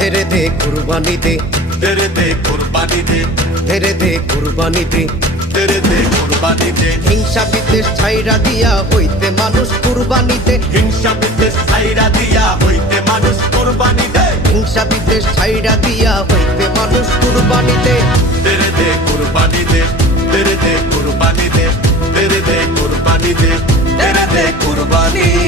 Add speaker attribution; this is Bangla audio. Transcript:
Speaker 1: তেরে দে কুরবানি দে
Speaker 2: তেরে দে কুরবানি দে
Speaker 1: তেরে দে কুরবানি দে
Speaker 2: তেরে দে কুরবানি দে
Speaker 1: হিংসা বিদ্বেষ ছাইরা দিয়া হইতে মানুষ কুরবানি দে
Speaker 2: হিংসা বিদ্বেষ ছাইরা দিয়া হইতে মানুষ কুরবানি দে
Speaker 1: হিংসা বিদ্বেষ ছাইরা দিয়া হইতে মানুষ কুরবানি দে
Speaker 2: তেরে দে কুরবানি দে তেরে দে কুরবানি দে তেরে দে কুরবানি দে তেরে দে কুরবানি।